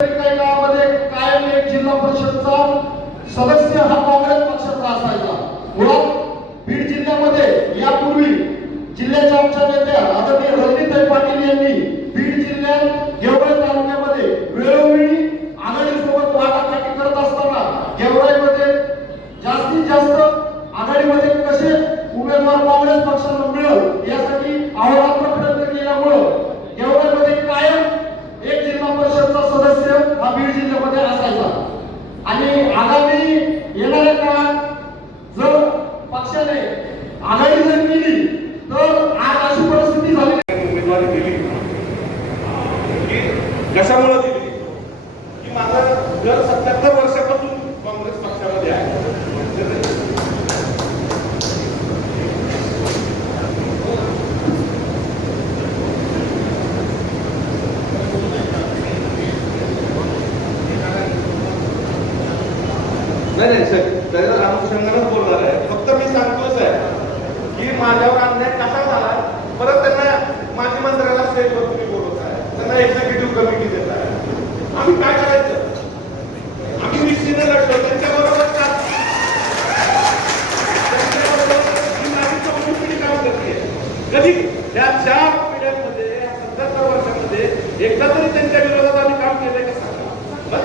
कायम एक जिल्हा परिषदचा सदस्य हा काँग्रेस पक्षाचा असायचा. मुळात बीड जिल्ह्यामध्ये यापूर्वी जिल्ह्याच्या आमच्या नेत्या आदरणीय रणजितभाई पाटील यांनी बीड जिल्ह्यात गेवराई तालुक्यामध्ये वेळोवेळी आघाडीसोबत वाटाघाटी करत असताना गेवराईमध्ये जास्तीत जास्त आघाडीमध्ये कसे उमेदवार काँग्रेस पक्षाला मिळेल यासाठी अहोरात्र प्रयत्न केल्यामुळं गेवराईमध्ये कायम एक जिल्हा परिषदचा सदस्य हा बीड जिल्ह्यामध्ये असायचा आणि आगामी येणाऱ्या काळात जर पक्षाने आघाडी जर केली तर आज अशी परिस्थिती झाली उमेदवारी दिली की कशामुळे दिली? की माझं दर सत्याहत्तर वर्षापासून काँग्रेस पक्षामध्ये आहे. नाही नाही सर त्याला रामकृष्णांनाच बोलणार आहे. फक्त मी सांगतोच आहे की माझ्यावर अन्याय कसा झाला? परत त्यांना माझ्या या चार पिढ्यांमध्ये या सत्याहत्तर वर्षांमध्ये एकदा तरी त्यांच्या विरोधात आम्ही काम केलंय का सांगा? मग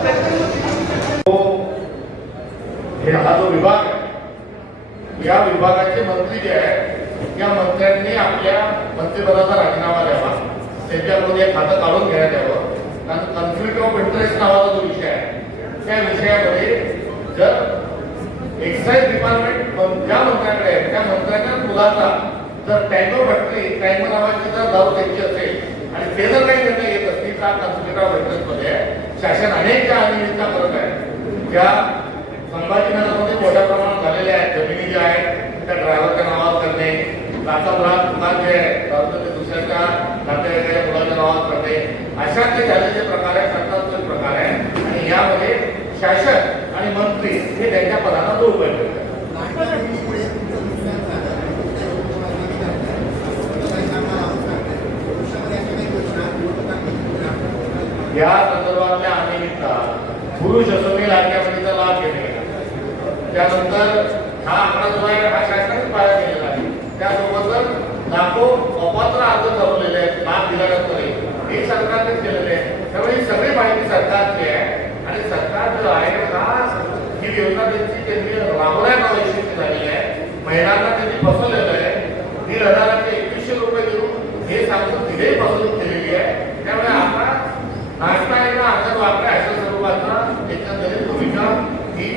हो. हे. हा जो विभाग आहे या विभागाचे मंत्री जे आहेत या मंत्र्यांनी आपल्या मंत्रिपदाचा राजीनामा द्यावा. त्यांच्यामध्ये खातं काढून घेण्यात यावं. कारण कन्फ्लिक्ट ऑफ इंटरेस्ट नावाचा जो विषय आहे त्या विषयामध्ये जर एक्साईज डिपार्टमेंट ज्या मंत्र्याकडे आहे त्या मंत्र्यांच्या मुलाचा जर टँगो फॅक्टरी टँगो नावाची जर दारू त्यांची असेल. आणि ते जर काही निर्णय येत असतील तर कन्फ्लिक्ट बैठकमध्ये शासन अनेक ज्या अनियमितता करत आहे ज्या संभाजीनगरमध्ये मोठ्या प्रमाणात झालेल्या आहेत जमिनी ज्या आहेत त्या ड्रायव्हरच्या नावावर करणे लाखाभरात दुकान जे आहे ते दुसऱ्याच्या नातेवाईकाच्या मुलाच्या नावावर करणे अशा ते झालेले प्रकार आहेत सरकारचे प्रकार आहे आणि यामध्ये शासन आणि मंत्री हे त्यांच्या पदाला दूर पाहिजे या संदर्भातल्या अनियमितता पुरुष असोमी लाडक्यापतीचा लाभ घेणे त्यानंतर हा आकडा जो आहे हा शासनाने पाया केलेला आहे. त्यासोबतच लाखो अपात्र अर्ज ठरवलेले आहेत लाभ दिल्यानंतरही हे सरकारनेच केलेले आहे त्यामुळे ही सगळी माहिती सरकारची आहे आणि सरकार जो आहे खास ही योजना त्यांची त्यांनी राबवण्यात आवश्यक झालेली आहे महिलांना त्यांनी फसवलेलं आहे दीड हजाराचे एकवीसशे रुपये देऊन हे सांगून तिथेही फसवणूक केलेली आहे त्यामुळे आता नाश्ता एका अर्ज वापरा अशा स्वरूपाचा एकंदरीत भूमिका ही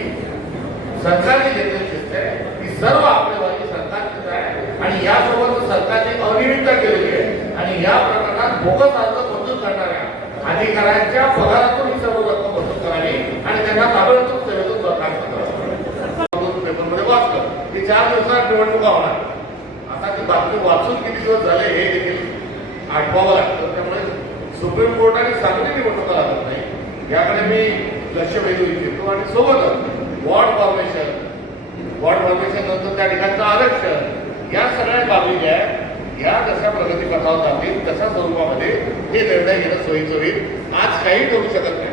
सरकारने घेतलेली दिसते ही सर्व आपलेवाली सरकार घेत आहे. आणि यासोबत सरकारने अनियमितता केलेली आहे. आणि या प्रकरणात बोगस अर्ज मंजूर करणाऱ्या अधिकाऱ्यांच्या पगारातून ही सर्व रक्कम मंजूर करावी आणि त्यांना ताबडतोब सेवेतून बरखास्त करावं. पेपरमध्ये वाचलं की चार दिवसात निवडणुका होणार. आता ती बातमी वाचून किती दिवस झाले हे देखील आठवावं लागतं. त्यामुळे सुप्रीम कोर्टाने चांगली निवडणुका लागत नाही याकडे मी लक्ष वेधू इच्छितो आणि सोबतच वॉर्ड फॉर्मेशन वॉर्ड फॉर्मेशन नंतर त्या ठिकाणचं आरक्षण या सगळ्या बाबी ज्या आहेत या जशा प्रगतीपथावर जातील तशा स्वरूपामध्ये हे निर्णय घेणं सोयीचं होईल. आज काही करू शकत नाही.